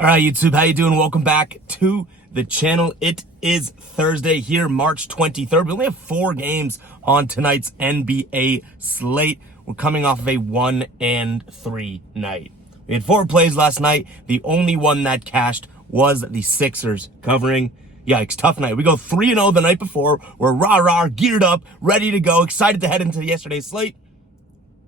All right, YouTube, how you doing? Welcome back to the channel. It is Thursday here, March 23rd. We only have 4 games on tonight's NBA slate. We're coming off of a 1-3 night. We had 4 plays last night. The only one that cashed was the Sixers covering. Yikes, tough night. We go 3-0 the night before. We're rah-rah, geared up, ready to go, excited to head into yesterday's slate.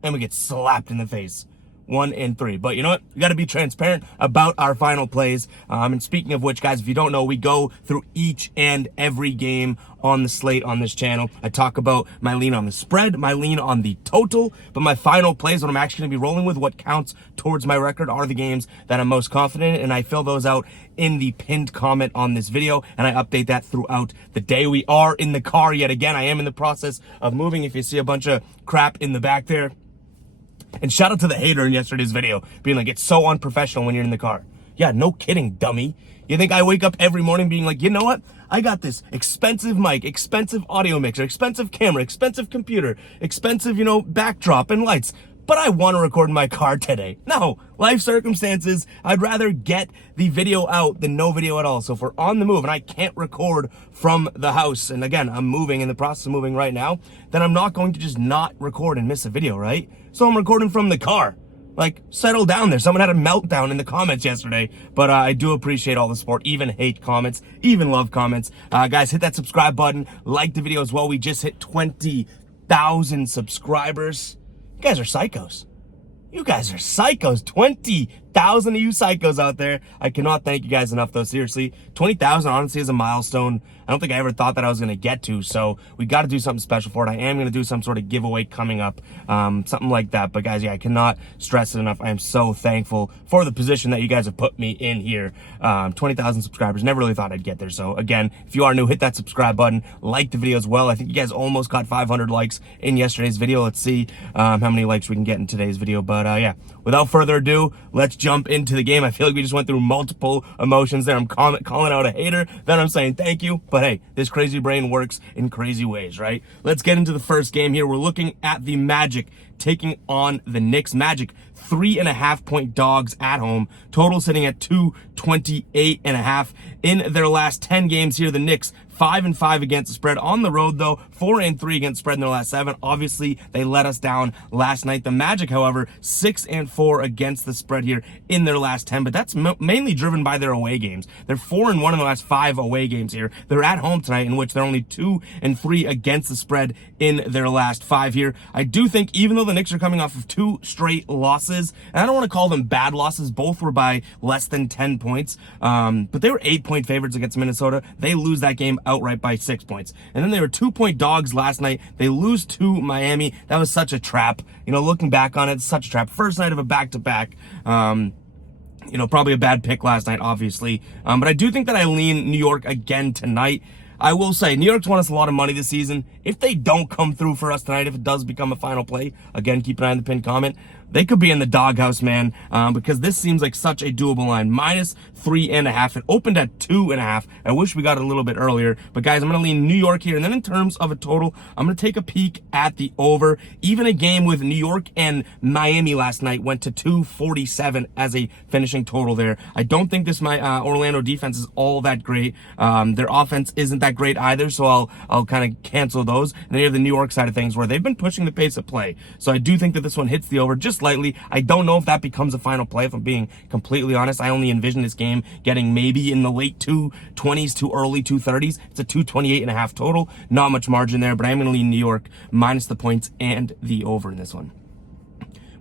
And we get slapped in the face. 1-3. But you know what? We got to be transparent about our final plays. And speaking of which, guys, if you don't know, we go through each and every game on the slate on this channel. I talk about my lean on the spread, my lean on the total, but my final plays, what I'm actually going to be rolling with, what counts towards my record, are the games that I'm most confident in, and I fill those out in the pinned comment on this video, and I update that throughout the day. We are in the car yet again. I am in the process of moving. If you see a bunch of crap in the back there, and shout out to the hater in yesterday's video, being like, it's so unprofessional when you're in the car. Yeah, no kidding, dummy. You think I wake up every morning being like, you know what? I got this expensive mic, expensive audio mixer, expensive camera, expensive computer, expensive, backdrop and lights, but I want to record in my car today. No, life circumstances, I'd rather get the video out than no video at all. So if we're on the move and I can't record from the house, and again, I'm moving, in the process of moving right now, then I'm not going to just not record and miss a video, right? So I'm recording from the car. Like, settle down there. Someone had a meltdown in the comments yesterday, but I do appreciate all the support, even hate comments, even love comments. Guys, hit that subscribe button, like the video as well. We just hit 20,000 subscribers. You guys are psychos. You guys are psychos. 20,000 of you psychos out there. I cannot thank you guys enough, though. Seriously, 20,000 honestly is a milestone I don't think I ever thought that I was going to get to, so we got to do something special for it. I am going to do some sort of giveaway coming up, something like that. But guys, yeah, I cannot stress it enough. I am so thankful for the position that you guys have put me in here. 20,000 subscribers. Never really thought I'd get there. So again, if you are new, hit that subscribe button. Like the video as well. I think you guys almost got 500 likes in yesterday's video. Let's see how many likes we can get in today's video. But yeah, without further ado, let's jump into the game. I feel like we just went through multiple emotions there. I'm calling out a hater, then I'm saying thank you. But hey, this crazy brain works in crazy ways, right? Let's get into the first game here. We're looking at the Magic taking on the Knicks. Magic 3.5-point dogs at home. Total sitting at 228.5 in their last 10 games here. The Knicks 5-5 against the spread on the road, though 4-3 against spread in their last 7. Obviously, they let us down last night. The Magic, however, 6-4 against the spread here in their last 10, but that's mainly driven by their away games. They're 4-1 in the last 5 away games here. They're at home tonight, in which they're only 2-3 against the spread in their last 5 here. I do think, even though the Knicks are coming off of 2 straight losses, and I don't want to call them bad losses, both were by less than 10 points, but they were 8-point favorites against Minnesota. They lose that game outright by 6 points. And then they were 2-point dogs last night. They lose to Miami. That was such a trap. Looking back on it, such a trap. First night of a back-to-back. Probably a bad pick last night, obviously. But I do think that I lean New York again tonight. I will say, New York's won us a lot of money this season. If they don't come through for us tonight, if it does become a final play, again, keep an eye on the pinned comment, they could be in the doghouse, man, because this seems like such a doable line. Minus 3.5. It opened at 2.5. I wish we got it a little bit earlier. But guys, I'm going to lean New York here. And then in terms of a total, I'm going to take a peek at the over. Even a game with New York and Miami last night went to 247 as a finishing total there. I don't think this Orlando defense is all that great. Their offense isn't that great either, so I'll kind of cancel those. And then you have the New York side of things where they've been pushing the pace of play. So I do think that this one hits the over just slightly. I don't know if that becomes a final play, if I'm being completely honest. I only envision this game getting maybe in the late 220s to early 230s. It's a 228.5 total. Not much margin there, but I'm going to lean New York minus the points and the over in this one.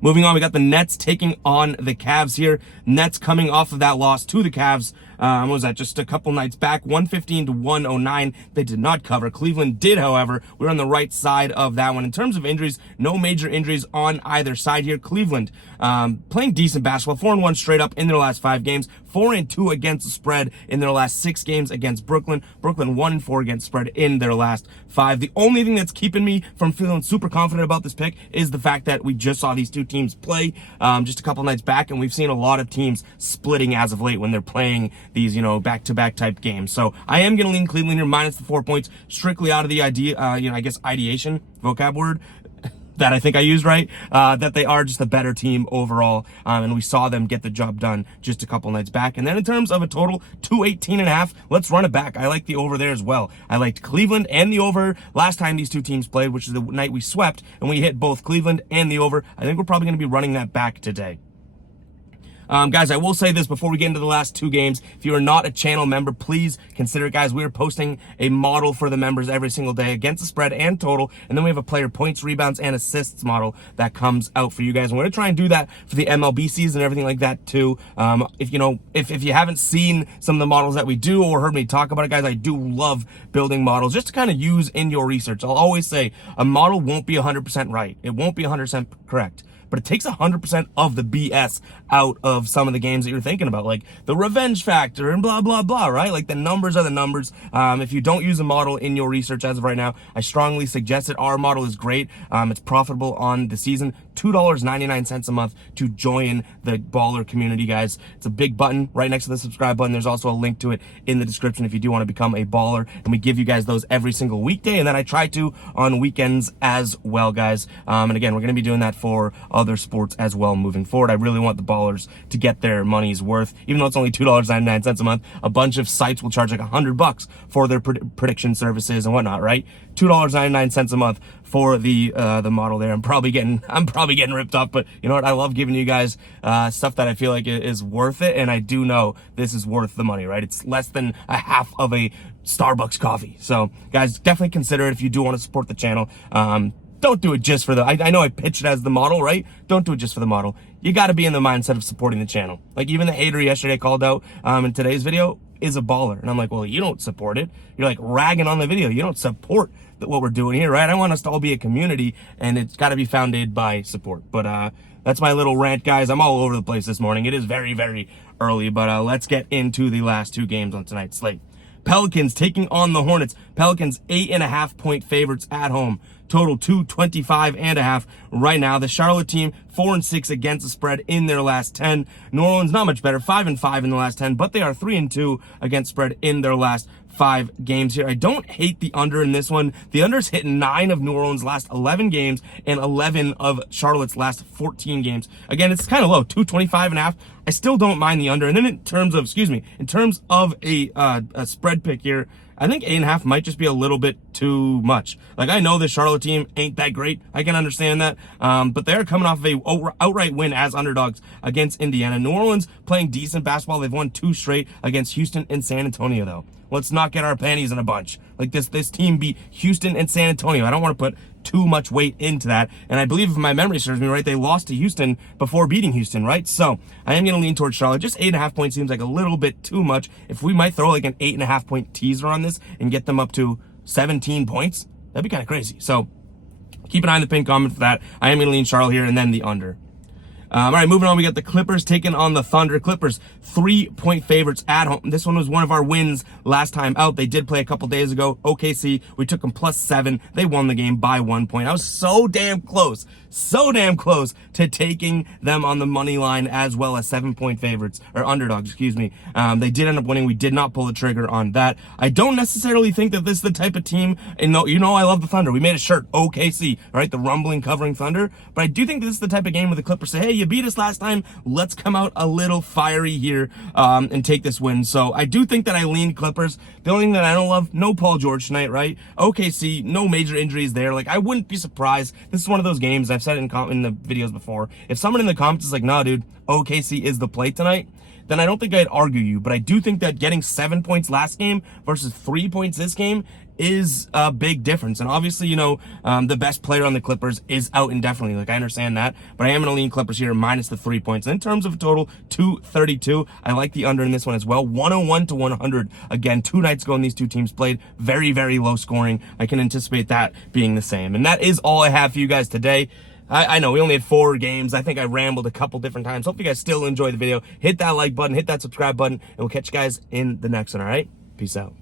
Moving on, we got the Nets taking on the Cavs here. Nets coming off of that loss to the Cavs. What was that? Just a couple nights back, 115 to 109. They did not cover. Cleveland did, however. We're on the right side of that one. In terms of injuries, no major injuries on either side here. Cleveland playing decent basketball, 4-1 straight up in their last 5 games, 4-2 against the spread in their last 6 games against Brooklyn. Brooklyn 1-4 against spread in their last 5. The only thing that's keeping me from feeling super confident about this pick is the fact that we just saw these two teams play just a couple nights back, and we've seen a lot of teams splitting as of late when they're playing these, back-to-back type games. So I am going to lean Cleveland here minus the 4 points, strictly out of the idea, I guess ideation, vocab word. that I think I used right, that they are just a better team overall, and we saw them get the job done just a couple nights back. And then in terms of a total, 218.5, let's run it back. I like the over there as well. I liked Cleveland and the over last time these two teams played, which is the night we swept, and we hit both Cleveland and the over. I think we're probably going to be running that back today. Guys, I will say this before we get into the last two games. If you are not a channel member, please consider it, guys. We are posting a model for the members every single day against the spread and total. And then we have a player points, rebounds, and assists model that comes out for you guys. And we're going to try and do that for the MLB season and everything like that too. If you haven't seen some of the models that we do or heard me talk about it, guys, I do love building models just to kind of use in your research. I'll always say a model won't be 100% right. It won't be 100% correct. But it takes 100% of the BS out of some of the games that you're thinking about, like the revenge factor and blah, blah, blah, right? Like the numbers are the numbers. If you don't use a model in your research as of right now, I strongly suggest it. Our model is great. It's profitable on the season. $2.99 a month to join the baller community, guys. It's a big button right next to the subscribe button. There's also a link to it in the description if you do want to become a baller. And we give you guys those every single weekday. And then I try to on weekends as well, guys. And again, we're going to be doing that for other sports as well moving forward. I really want the ballers to get their money's worth. Even though it's only $2.99 a month, a bunch of sites will charge like $100 for their prediction services and whatnot, right? $2.99 a month for the model there. I'm probably getting ripped off, but you know what? I love giving you guys stuff that I feel like is worth it, and I do know this is worth the money, right? It's less than a half of a Starbucks coffee. So guys, definitely consider it if you do want to support the channel. Don't do it just for the, I know I pitched it as the model, right? Don't do it just for the model. You got to be in the mindset of supporting the channel. Like even the hater yesterday called out in today's video is a baller. And I'm like, well, you don't support it. You're like ragging on the video. You don't support what we're doing here, right? I want us to all be a community, and it's got to be founded by support. But that's my little rant, guys. I'm all over the place this morning. It is very, very early, but let's get into the last two games on tonight's slate. Pelicans taking on the Hornets. Pelicans 8.5-point favorites at home. Total 225.5 right now. The Charlotte team 4-6 against the spread in their last 10. New Orleans not much better, 5-5 in the last 10, but they are 3-2 against spread in their last 5 games here. I don't hate the under in this one. The under's hit 9 of New Orleans' last 11 games and 11 of Charlotte's last 14 games. Again, it's kind of low, 225.5. I still don't mind the under. And then in terms of a spread pick here, I think 8.5 might just be a little bit too much. Like, I know the Charlotte team ain't that great. I can understand that. But they're coming off of a outright win as underdogs against Indiana. New Orleans playing decent basketball. They've won 2 straight against Houston and San Antonio, though. Let's not get our panties in a bunch. Like, this team beat Houston and San Antonio. I don't want to put too much weight into that. And I believe if my memory serves me right, they lost to Houston before beating Houston, right? So I am going to lean towards Charlotte. Just 8.5 points seems like a little bit too much. If we might throw like an 8.5 point teaser on this and get them up to 17 points, that'd be kind of crazy. So keep an eye on the pinned comment for that. I am going to lean Charlotte here and then the under. All right, moving on, we got the Clippers taking on the Thunder. Clippers, 3-point favorites at home. This one was one of our wins last time out. They did play a couple days ago. OKC, we took them +7. They won the game by 1 point. I was so damn close to taking them on the money line as well as 7-point favorites, or underdogs, excuse me. They did end up winning. We did not pull the trigger on that. I don't necessarily think that this is the type of team, and you know I love the Thunder. We made a shirt, OKC, right? The rumbling covering Thunder. But I do think this is the type of game where the Clippers say, hey, you beat us last time. Let's come out a little fiery here and take this win. So I do think that I lean Clippers. The only thing that I don't love, no Paul George tonight, right? OKC, no major injuries there. Like, I wouldn't be surprised. This is one of those games, I've said it in the videos before. If someone in the comments is like, nah, dude, OKC is the play tonight, then I don't think I'd argue you. But I do think that getting 7 points last game versus 3 points this game is a big difference. And obviously, you know, the best player on the Clippers is out indefinitely. Like, I understand that, but I am going to lean Clippers here minus the 3 points. And in terms of a total, 232, I like the under in this one as well. 101 to 100. Again, 2 nights ago when these two teams played, very, very low scoring. I can anticipate that being the same. And that is all I have for you guys today. I know we only had 4 games. I think I rambled a couple different times. Hope you guys still enjoy the video. Hit that like button, hit that subscribe button, and we'll catch you guys in the next one, all right? Peace out.